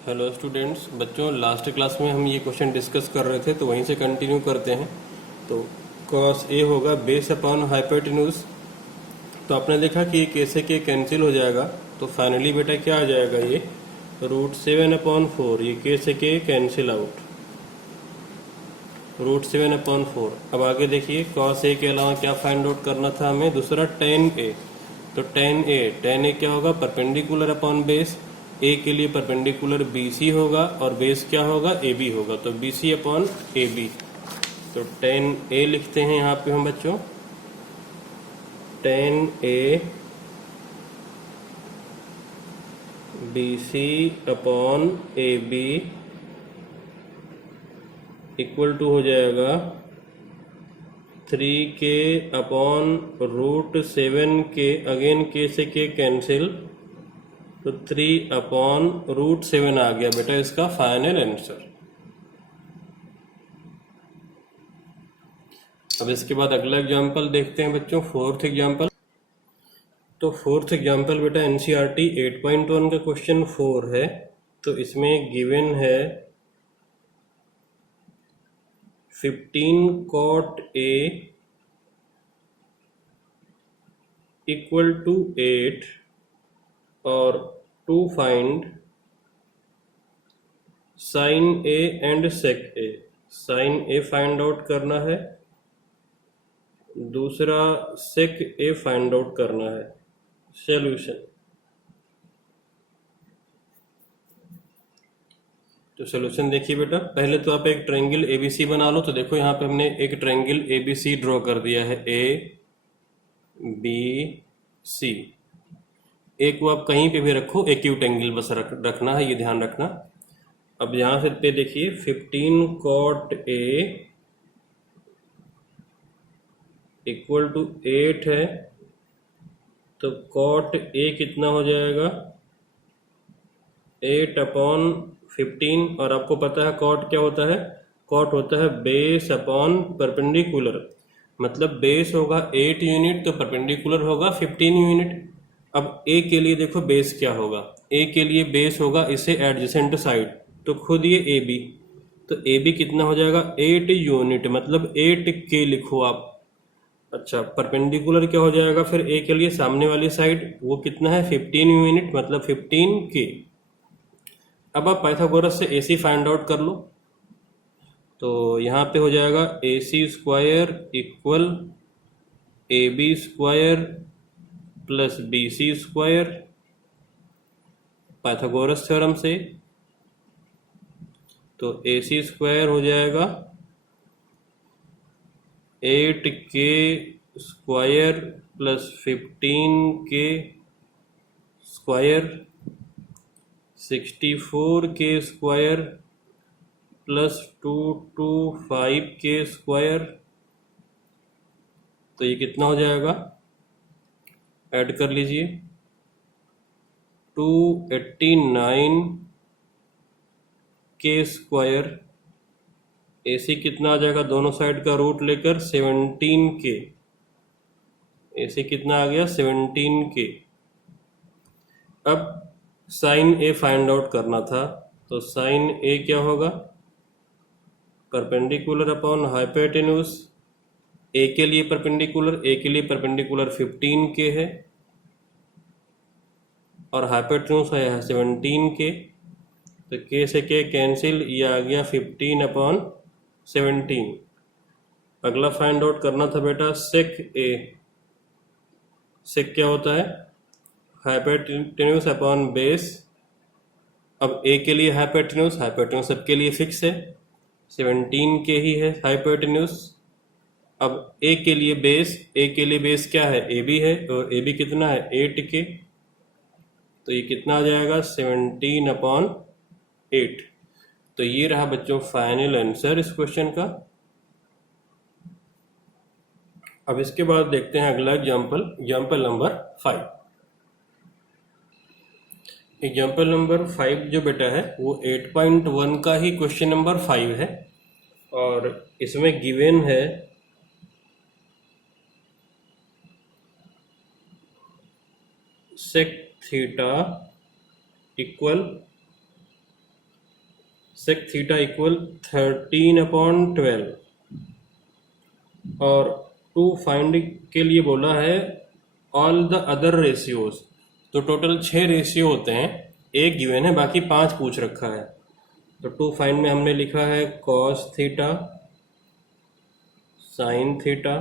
Hello students, बच्चों last class में हम ये क्वेश्चन डिस्कस कर रहे थे तो वहीं से कंटिन्यू करते हैं। तो cos ए होगा बेस अपॉन हाइपोटेन्यूज। तो आपने देखा कि ये कैसे के कैंसिल हो जाएगा, तो फाइनली बेटा क्या आ जाएगा, ये √7/4। ये कैसे के कैंसिल आउट, √7/4। अब आगे देखिए, cos ए के अलावा क्या फाइंड आउट करना था हमें, दूसरा tan ए। तो tan ए क्या होगा, परपेंडिकुलर अपॉन बेस। ए के लिए परपेंडिकुलर BC होगा और बेस क्या होगा, AB होगा, तो BC अपॉन AB। तो tan ए लिखते हैं यहाँ पे हम बच्चों, tan A BC upon AB equal to हो जाएगा 3K upon √7K। Again K से K कैंसिल, तो 3 अपॉन √7 आ गया बेटा इसका फाइनल आंसर। अब इसके बाद अगला एग्जाम्पल देखते हैं बच्चों, फोर्थ एग्जाम्पल। तो फोर्थ एग्जाम्पल बेटा NCERT 8.1 का क्वेश्चन 4 है। तो इसमें गिवन है 15 cot A इक्वल टू 8 और to find sin A and sec A। sin A find out करना है, दूसरा sec A फाइंड आउट करना है। सॉल्यूशन, तो सॉल्यूशन देखिए बेटा, पहले तो आप एक ट्रायंगल ABC बना लो। तो देखो यहाँ पे हमने एक ट्रायंगल ABC ड्रॉ कर दिया है, ABC। ए को आप कहीं पे भी रखो, एक्यूट एंगल बस रखना है, ये ध्यान रखना। अब यहाँ से पे देखिए 15 cot A इक्वल टू 8 है, तो cot A कितना हो जाएगा, 8/15। और आपको पता है cot क्या होता है, cot होता है बेस अपॉन परपेंडिकुलर। मतलब बेस होगा 8 यूनिट तो परपेंडिकुलर होगा 15 यूनिट। अब a के लिए देखो बेस क्या होगा, a के लिए बेस होगा इसे एडजेसेंट साइड, तो खुद ये AB। तो AB कितना हो जाएगा, 8 यूनिट, मतलब 8K लिखो आप। अच्छा, परपेंडिकुलर क्या हो जाएगा फिर a के लिए, सामने वाली साइड, वो कितना है 15 यूनिट, मतलब 15K। अब आप पाइथागोरस से AC फाइंड आउट कर लो। तो यहाँ पे हो जाएगा AC² equal AB² plus BC², Pythagoras theorem से। तो AC² हो जाएगा 8K² plus 15K², 64K² plus 225K²। तो ये कितना हो जाएगा, ऐड कर लीजिए, 289K²। AC कितना आ जाएगा, दोनों साइड का रूट लेकर 17K। AC कितना आ गया, 17K। अब साइन A फाइंड आउट करना था, तो साइन A क्या होगा, परपेंडिकुलर अपॉन हाइपोटेन्यूज। A के लिए परपेंडिकुलर 15K है और हाइपोटेन्यूज है 17K। तो K से K कैंसिल, ये आ गया 15/17। अगला फाइंड आउट करना था बेटा सेक A। सेक क्या होता है, हाइपोटेन्यूज अपॉन बेस। अब A के लिए हाइपोटेन्यूज सबके लिए फिक्स है, 17K ही है हाइपोटेन्यूज। अब A के लिए बेस क्या है, AB है, और AB कितना है 8K। तो ये कितना आ जाएगा, 17/8। तो ये रहा बच्चों फाइनल आंसर इस क्वेश्चन का। अब इसके बाद देखते हैं अगला एग्जाम्पल नंबर 5। एग्जाम्पल नंबर 5 जो बेटा है वो 8.1 का ही क्वेश्चन नंबर 5 है, और इसमें गिवन है sec theta equal sec theta equal 13/12 और टू फाइंड के लिए बोला है ऑल द अदर रेशियोज। तो टोटल 6 रेशियो होते हैं, एक गिवन है, बाकी 5 पूछ रखा है। तो टू फाइंड में हमने लिखा है cos theta, sine theta,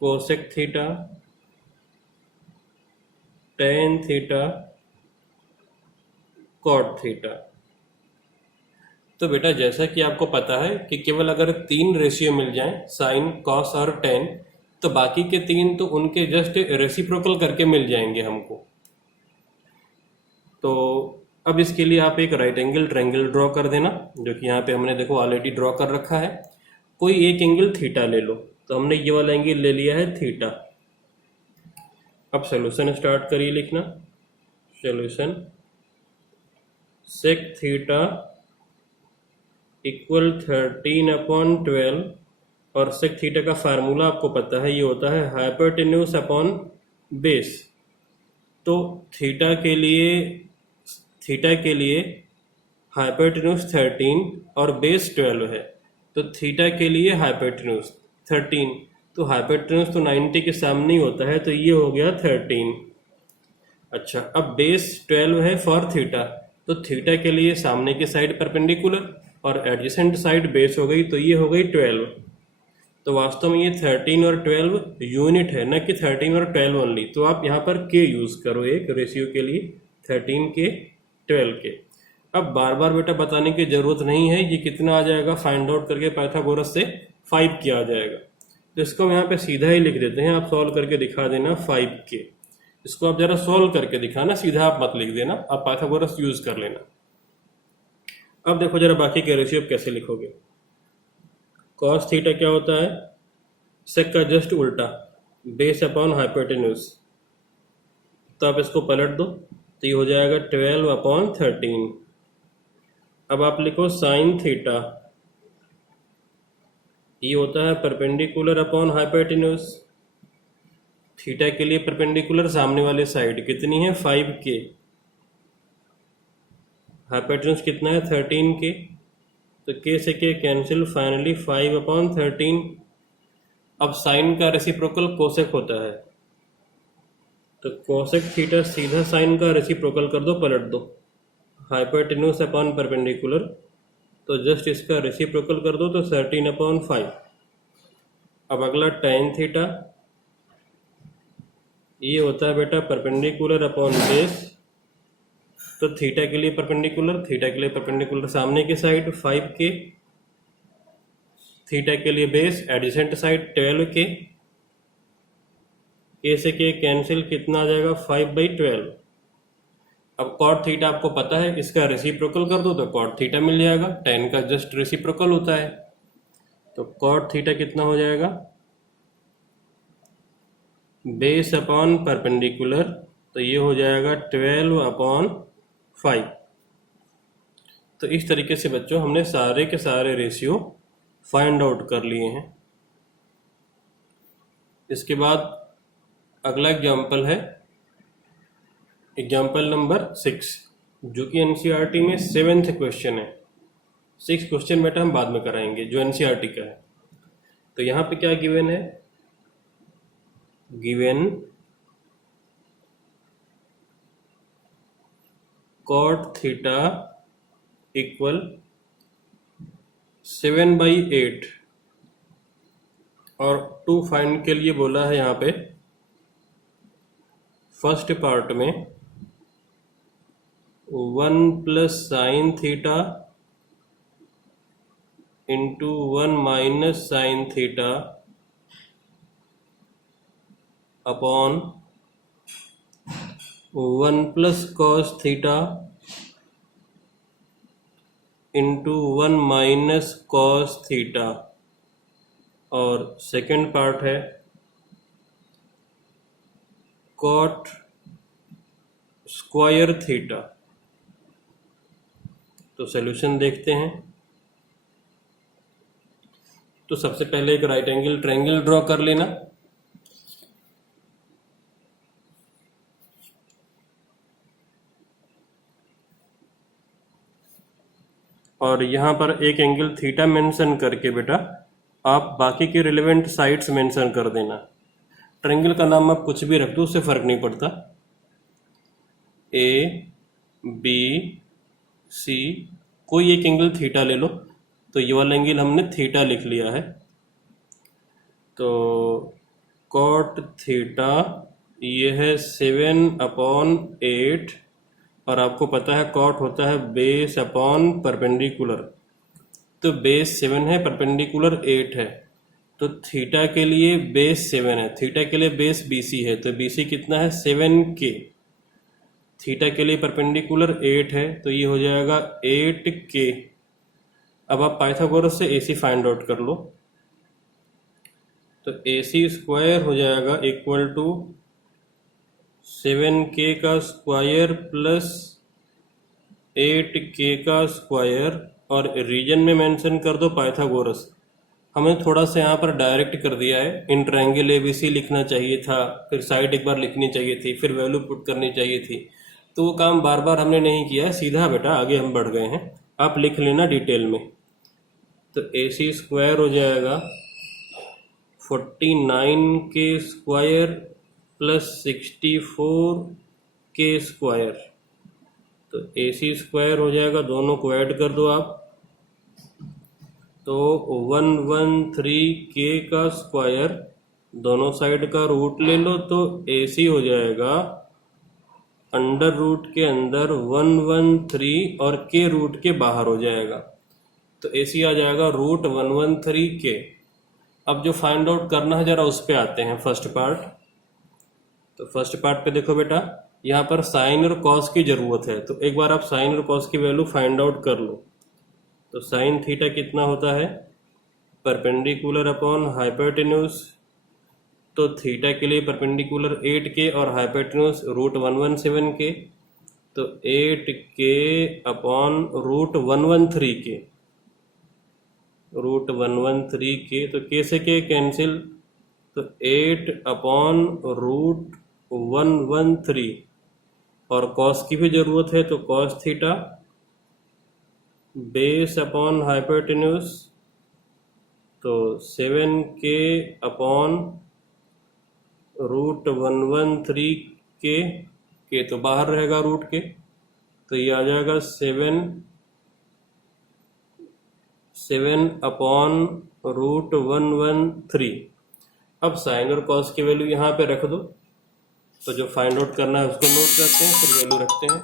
cosec theta, tan theta, cot theta. तो बेटा जैसा कि आपको पता है कि केवल अगर 3 रेशियो मिल जाएं, साइन, कॉस और टेन, तो बाकी के 3 तो उनके जस्ट रेसिप्रोकल करके मिल जाएंगे हमको। तो अब इसके लिए आप एक राइट एंगल ट्रायंगल ड्रॉ कर देना, जो कि यहाँ पे हमने देखो ऑलरेडी ड्रॉ कर रखा है। कोई एक एंगल थीटा ले लो, तो हमने ये वाला एंगल ले लिया है थीटा। अब सोल्यूशन स्टार्ट करिए लिखना। सोल्यूशन सेक थीटा इक्वल 13/12 और सेक थीटा का फार्मूला आपको पता है, ये होता है हाइपोटेन्यूज अपॉन बेस। तो थीटा के लिए हाइपोटेन्यूज 13 और बेस 12 है, तो थीटा के लिए हाइपोटेन्यूज 13, तो हाइपोटेन्यूज तो 90 के सामने ही होता है, तो ये हो गया 13। अच्छा, अब बेस 12 है फॉर थीटा, तो थीटा के लिए सामने की साइड परपेंडिकुलर और एडजेसेंट साइड बेस हो गई, तो ये हो गई 12। तो वास्तव में ये 13 और 12 यूनिट है, न कि 13 और 12 ओनली। तो आप यहाँ पर के यूज करो एक रेशियो के लिए, 13 के 12 के। अब बार बार बेटा बताने की जरूरत नहीं है, ये कितना आ जाएगा फाइंड आउट करके पाइथागोरस से 5 के आ जाएगा। तो इसको हम यहाँ पे सीधा ही लिख देते हैं, आप सॉल्व करके दिखा देना 5 के। इसको आप जरा सॉल्व करके दिखाना, सीधा आप मत लिख देना, आप पाइथागोरस यूज कर लेना। अब देखो जरा बाकी के रेशियो कैसे लिखोगे। कॉस थीटा क्या होता है, सेक का जस्ट उल्टा, बेस अपॉन हाइपोटेन्यूज। तो आप इसको पलट दो, तो ये हो जाएगा 12/13। अब आप लिखो साइन थीटा, ये होता है परपेंडिकुलर अपॉन हाइपोटेन्यूज। थीटा के लिए परपेंडिकुलर सामने वाले साइड कितनी है 5 के, हाइपोटेन्यूज कितना है 13 के, तो के से के कैंसिल, फाइनली 5/13। अब साइन का रेसिप्रोकल कोसेक होता है, तो कोसेक थीटा सीधा साइन का रेसिप्रोकल कर दो, पलट दो, हाइपोटेन्यूज अपॉन परपेंडिकुलर, तो जस्ट इसका रेसिप्रोकल कर दो, तो 13/5। अब अगला टेन थीटा, ये होता है बेटा परपेंडिकुलर अपॉन बेस। तो थीटा के लिए परपेंडिकुलर सामने की साइड 5 के, थीटा के लिए बेस एडिसेंट साइड 12 के से के कैंसिल, कितना आ जाएगा 5/12। अब कॉट थीटा आपको पता है, इसका रेसिप्रोकल कर दो तो कॉट थीटा मिल जाएगा, टेन का जस्ट रेसिप्रोकल होता है। तो कॉट थीटा कितना हो जाएगा, बेस अपॉन परपेंडिकुलर, तो ये हो जाएगा 12/5। तो इस तरीके से बच्चों हमने सारे के सारे रेशियो फाइंड आउट कर लिए हैं। इसके बाद अगला एग्जाम्पल है एग्जाम्पल नंबर 6, जो कि एनसीईआरटी में 7th क्वेश्चन है। 6 क्वेश्चन बेटा हम बाद में कराएंगे जो एनसीईआरटी का है। तो यहाँ पे क्या गिवन है, गिवन कॉट थीटा इक्वल 7/8 और टू फाइंड के लिए बोला है यहाँ पे फर्स्ट पार्ट में 1 + sin theta into 1 - sin theta upon 1 + cos theta into 1 - cos theta. और सेकेंड पार्ट है cot स्क्वायर थीटा। तो सॉल्यूशन देखते हैं। तो सबसे पहले एक राइट एंगल ट्रायंगल ड्रॉ कर लेना। और यहाँ पर एक एंगल थीटा मेंशन करके बेटा आप बाकी के रिलेवेंट साइड्स मेंशन कर देना। ट्रायंगल का नाम आप कुछ भी रख दो, उससे फर्क नहीं पड़ता। ए बी सी, कोई एक एंगल थीटा ले लो। तो ये वाला एंगल हमने थीटा लिख लिया है। तो कॉट थीटा ये है 7/8, और आपको पता है कॉट होता है बेस अपॉन परपेंडिकुलर। तो बेस 7 है, परपेंडिकुलर 8 है। तो थीटा के लिए बेस 7 है, थीटा के लिए बेस BC है। तो BC कितना है 7K। थीटा के लिए परपेंडिकुलर 8 है, तो ये हो जाएगा 8K। अब आप पाइथागोरस से AC फाइंड आउट कर लो। तो AC स्क्वायर हो जाएगा इक्वल टू 7K का स्क्वायर प्लस 8K का स्क्वायर, और रीजन में मेंशन कर दो पाइथागोरस। हमें थोड़ा सा यहाँ पर डायरेक्ट कर दिया है, इन ट्रायंगल ABC लिखना चाहिए था, फिर साइड एक बार लिखनी चाहिए थी, फिर वैल्यू पुट करनी चाहिए थी। तो वो काम बार बार हमने नहीं किया है, सीधा बेटा आगे हम बढ़ गए हैं। आप लिख लेना डिटेल में। तो AC स्क्वायर हो जाएगा 49K square plus 64K square. तो AC स्क्वायर हो जाएगा, दोनों को ऐड कर दो आप, तो 113K का स्क्वायर, दोनों साइड का रूट ले लो। तो AC हो जाएगा अंडर रूट के अंदर 113 और K रूट के बाहर हो जाएगा। तो AC आ जाएगा रूट 113K। अब जो फाइंड आउट करना है जरा उस पे आते हैं, फर्स्ट पार्ट। तो फर्स्ट पार्ट पे देखो बेटा, यहाँ पर साइन और कॉस की जरूरत है। तो एक बार आप साइन और कॉस की वैल्यू फाइंड आउट कर लो। तो साइन थीटा कितना होता है, परपेंडिकुलर अपॉन हाइपोटेन्यूज। तो थीटा के लिए परपेंडिकुलर 8K और हाइपोटेन्यूज रूट 117K। तो 8K upon root 113K, root 113K। तो K से K कैंसिल, तो 8 अपॉन रूट 113, और कॉस की भी जरूरत है। तो cos theta base upon hypotenuse, तो 7K अपॉन रूट 113K। के तो बाहर रहेगा रूट के, तो ये आ जाएगा 7 अपॉन रूट 113। अब साइन और कॉस की वैल्यू यहाँ पे रख दो। तो जो फाइंड आउट करना है उसको नोट करते हैं, फिर वैल्यू रखते हैं।